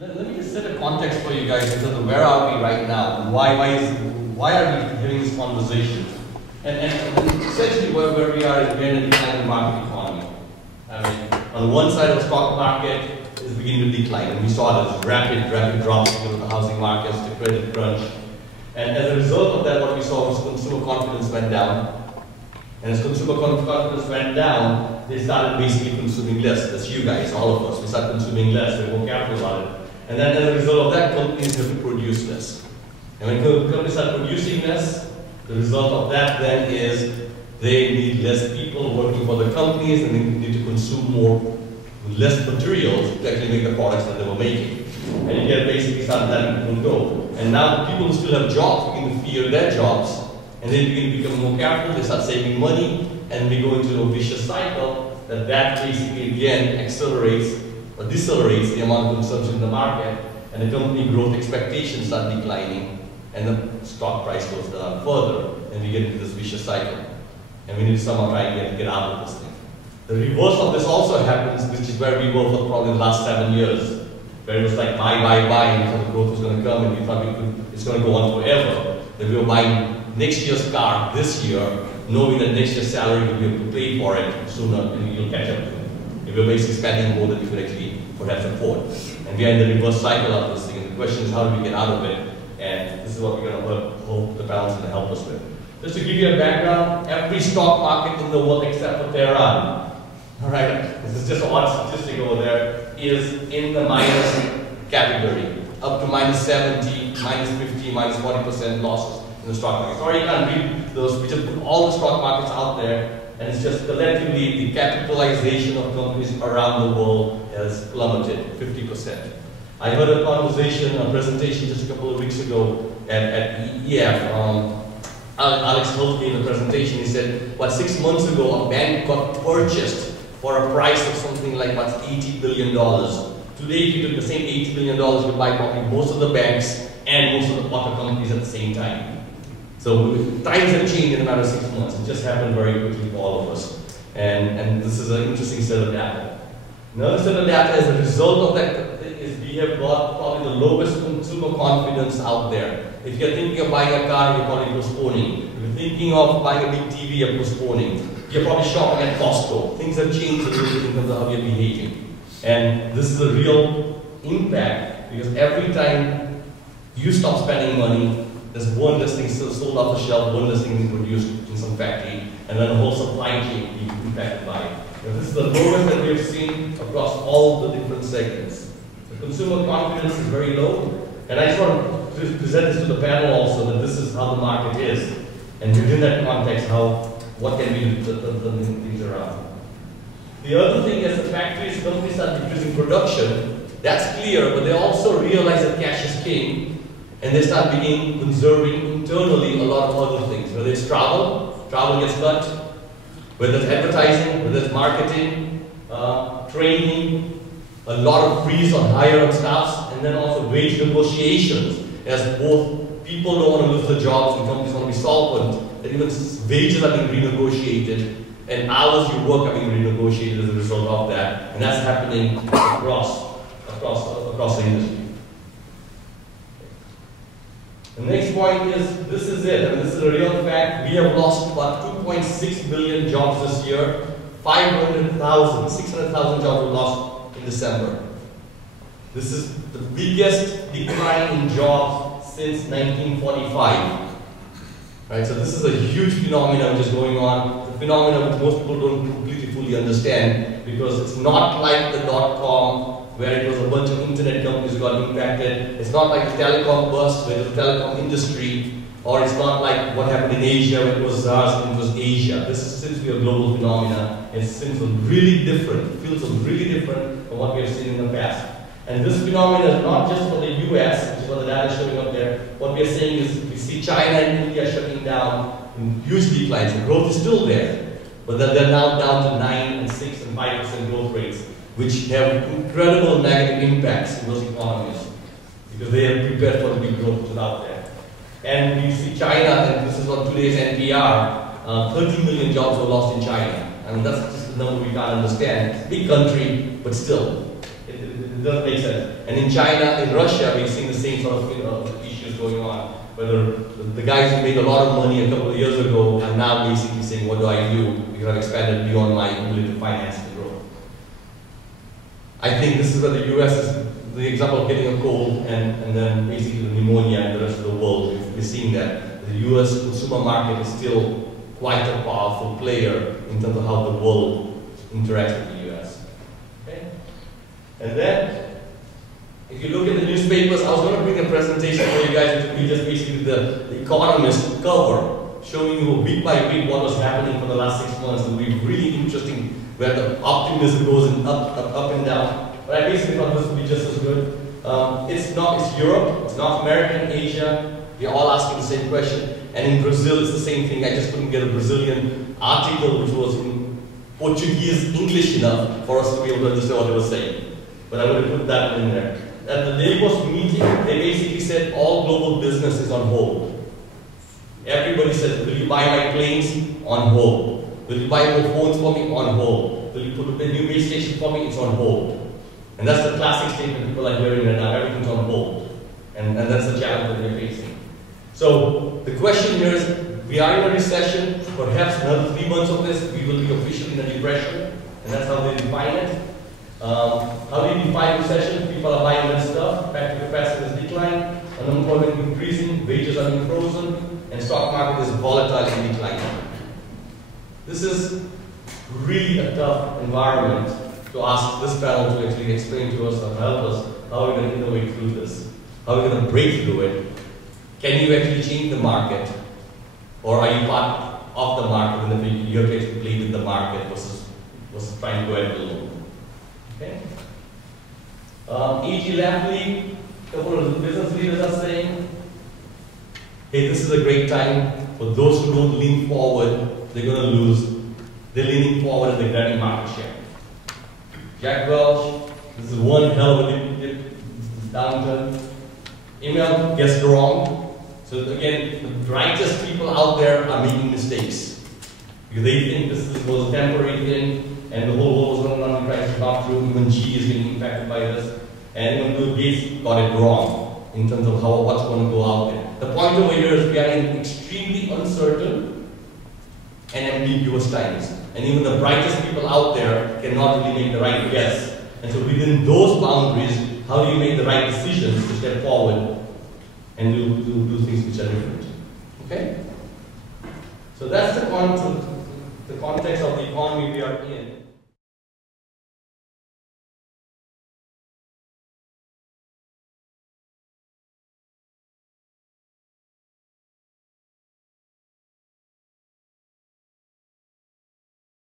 Let me just set a context for you guys in terms of where are we right now and why are we having this conversation? And essentially where we are is we're in a declining market economy. I mean, on one side of the stock market is beginning to decline, and we saw this rapid drops because of the housing markets, the credit crunch. And as a result of that, what we saw was consumer confidence went down. And as consumer confidence went down, they started basically consuming less. That's you guys, all of us. We started consuming less, we're more careful about it. And then as a result of that, companies have to produce less. And when companies start producing less, the result of that then is they need less people working for the companies, and they need to consume less materials to actually make the products that they were making. And you can basically start letting people go. And now the people who still have jobs begin to fear their jobs, and they begin to become more careful, they start saving money, and we go into a vicious cycle that basically again accelerates or decelerates the amount of consumption in the market, and the company growth expectations start declining, and the stock price goes down further, and we get into this vicious cycle. And we need to somehow try and get out of this thing. The reverse of this also happens, which is where we were for probably the last 7 years, where it was like buy, and we thought the growth was going to come, and we thought it's going to go on forever. That we were buying next year's car this year, knowing that next year's salary will be able to pay for it sooner, and you'll catch up to it. If we're basically spending more than we could actually perhaps afford. And we are in the reverse cycle of this thing, and the question is how do we get out of it? And this is what we're going to hope the panel is going to help us with. Just to give you a background, every stock market in the world except for Tehran, all right, this is just an odd statistic over there, is in the minus category, up to minus 70, minus 50, minus 40% losses in the stock market. Sorry, you can't read those. We just put all the stock markets out there, and it's just collectively the capitalization of companies around the world has plummeted 50%. I heard a presentation just a couple of weeks ago at EF. Alex Hult gave a presentation. He said, 6 months ago, a bank got purchased for a price of something like $80 billion. Today, if you took the same $80 billion, you buy probably most of the banks and most of the auto companies at the same time. So times have changed in a matter of 6 months. It just happened very quickly for all of us. And this is an interesting set of data. Another set of data as a result of that is we have got probably the lowest consumer confidence out there. If you're thinking of buying a car, you're probably postponing. If you're thinking of buying a big TV, you're postponing. You're probably shopping at Costco. Things have changed a little bit in terms of how you're behaving. And this is a real impact because every time you stop spending money, there's one less thing sold off the shelf, one less thing being produced in some factory, and then the whole supply chain being impacted by it. And this is the lowest that we have seen across all the different segments. The consumer confidence is very low, and I just want to present this to the panel also that this is how the market is, and within that context, what can we do to turn things around. The other thing is the factories, companies start reducing production. That's clear, but they also realize that cash is king. And they start conserving internally a lot of other things. Whether it's travel gets cut. Whether it's advertising, whether it's marketing, training, a lot of freeze on hiring staffs, and then also wage negotiations. As both people don't want to lose their jobs and companies want to be solvent, that even wages are being renegotiated, and hours you work are being renegotiated as a result of that. And that's happening across the industry. The next point is, this is it, and this is a real fact. We have lost about 2.6 million jobs this year. 600,000 jobs were lost in December. This is the biggest decline in jobs since 1945. Right, so this is a huge phenomenon which is going on. The phenomenon which most people don't completely fully understand, because it's not like the .com where it was a bunch of internet companies who got impacted. It's not like the telecom bust where it was the telecom industry, or it's not like what happened in Asia when it was SARS and it was Asia. This is simply a global phenomenon. It seems really different. It feels really different from what we have seen in the past. And this phenomenon is not just for the US, which is what the data is showing up there. What we are saying is we see China and India shutting down in huge declines. The growth is still there, but they're now down to 9 and 6 and 5% growth rates, which have incredible negative impacts in those economies because they are prepared for the big growth which is out there. And we see China, and this is on today's NPR, 30 million jobs were lost in China. I mean, that's just a number we can't understand. Big country, but still, It doesn't make sense. And in China, in Russia, we've seen the same sort of issues going on. Whether the guys who made a lot of money a couple of years ago are now basically saying, what do I do? Because I've expanded beyond my ability to finance the growth. I think this is where the US is the example of getting a cold and then basically the pneumonia and the rest of the world. We're seeing that the US consumer market is still quite a powerful player in terms of how the world interacts with the US. Okay? And then, if you look at the newspapers, I was going to bring a presentation for you guys, which would be just basically the Economist cover, showing you week by week what was happening for the last 6 months. It will be really interesting where the optimism goes and up and down. But I basically thought this would be just as good. It's Europe, it's North America and Asia. We're all asking the same question. And in Brazil, it's the same thing. I just couldn't get a Brazilian article which was in Portuguese, English enough for us to be able to understand what they were saying. But I would have put that in there. At the Davos meeting, they basically said all global business is on hold. Everybody said, will you buy my planes? On hold. Will you buy more phones for me? On hold. Will you put a new base station for me? It's on hold. And that's the classic statement people are hearing right now. Everything's on hold. And that's the challenge that we're facing. So the question here is, we are in a recession. Perhaps another 3 months of this, we will be officially in a depression. And that's how they define it. How do you define recession? People are buying less stuff, factory capacity is declining, unemployment increasing, wages are being frozen, and stock market is volatile and declining. This is really a tough environment to ask this panel to actually explain to us or help us how we're going to innovate through this, how we're going to break through it. Can you actually change the market, or are you part of the market and then you have to actually play with the market versus trying to go at it alone? Okay. E.G. Lafley, a couple of business leaders are saying, hey, this is a great time. For those who don't lean forward, they're going to lose. They're leaning forward and they're grabbing market share. Jack Welch, this is one hell of a downturn. Email gets wrong. So again, the brightest people out there are making mistakes. Because they think this was a temporary thing. And the whole world was going on the crisis not through. Even G is getting impacted by this. And even Bill Gates got it wrong in terms of what's going to go out there. The point over here is we are in extremely uncertain and ambiguous times. And even the brightest people out there cannot really make the right guess. And so within those boundaries, how do you make the right decisions to step forward and do things which are different? Okay? So that's the context of the economy we are in.